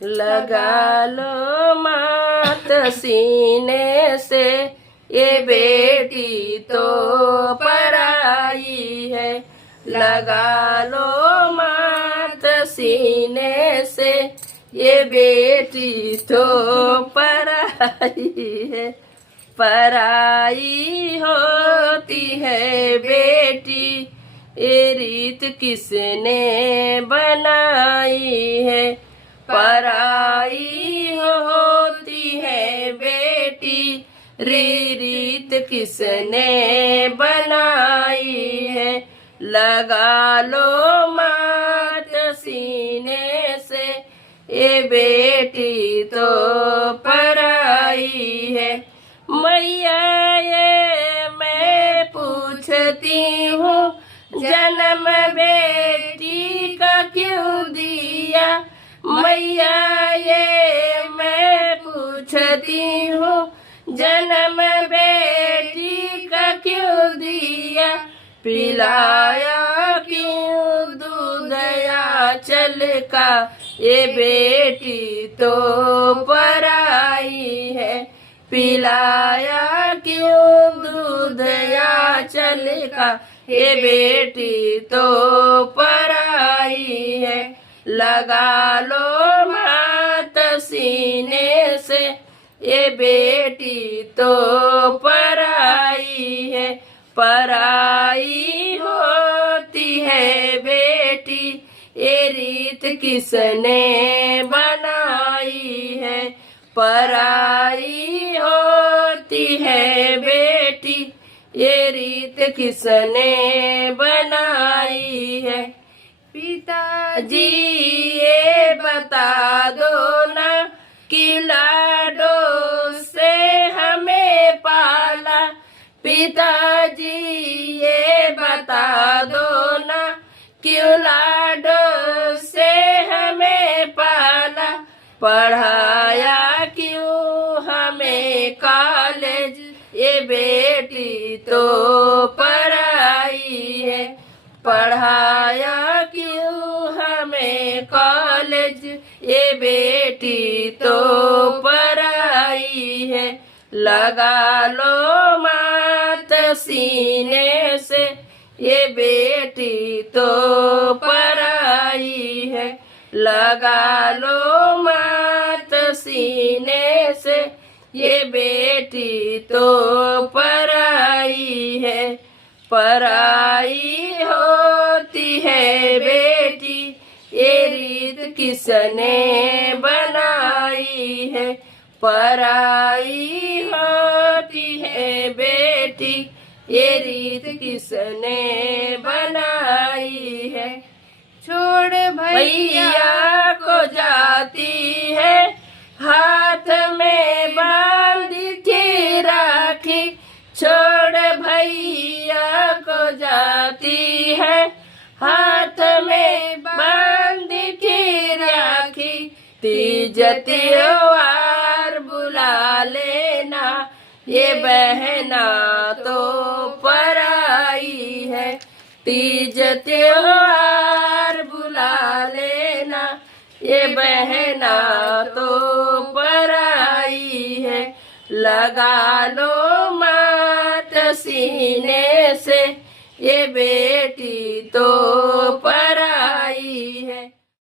लगा लो मात सीने से, ये बेटी तो पराई है। लगा लो मात सीने से, ये बेटी तो पराई है। पराई होती है बेटी, ये रीत किसने बनाई है। पराई होती है बेटी, रीत किसने बनाई है। लगा लो मात सीने से, ये बेटी तो पराई है। मैया ये मैं पूछती हूँ, जन्म बेटी का क्यों दिया। मैया ये मैं पूछती हूँ, जन्म बेटी का क्यों दिया। पिलाया क्यों दूध आंचल का, ये बेटी तो पराई है। पिलाया क्यों दूध आंचल का, ये बेटी तो पराई है। लगा लो मात सीने से, ये बेटी तो पराई है। पराई होती है बेटी, ये रीत किसने बनाई है। पराई होती है बेटी, ये रीत किसने बनाई है। पिताजी ये बता दो ना, कि लाडो से हमें पाला। पिताजी ये बता दो ना, क्यों लाडो से हमें पाला। पढ़ाया क्यों हमें कॉलेज, ये बेटी तो पराई है। पढ़ाया क्यों हमें कॉलेज, ये बेटी तो पराई है। लगा लो मात सीने से, ये बेटी तो पराई है। लगा लो मात सीने से, ये बेटी तो पराई है। पराई होती है बेटी, ये रीत किसने बनाई है। पराई होती है बेटी, ये रीत किसने बनाई है। छोड़ भैया को जाती है, हाथ में बांधी थी राखी। छोड़ भैया को जाती है, हाथ में बांधी थी राखी। तीज त्योहार बुला लेना, ये बहना तो पराई है। तीज त्योहार बुला लेना, ये बहना तो पराई है। लगा लो मात सीने से, ये बेटी तो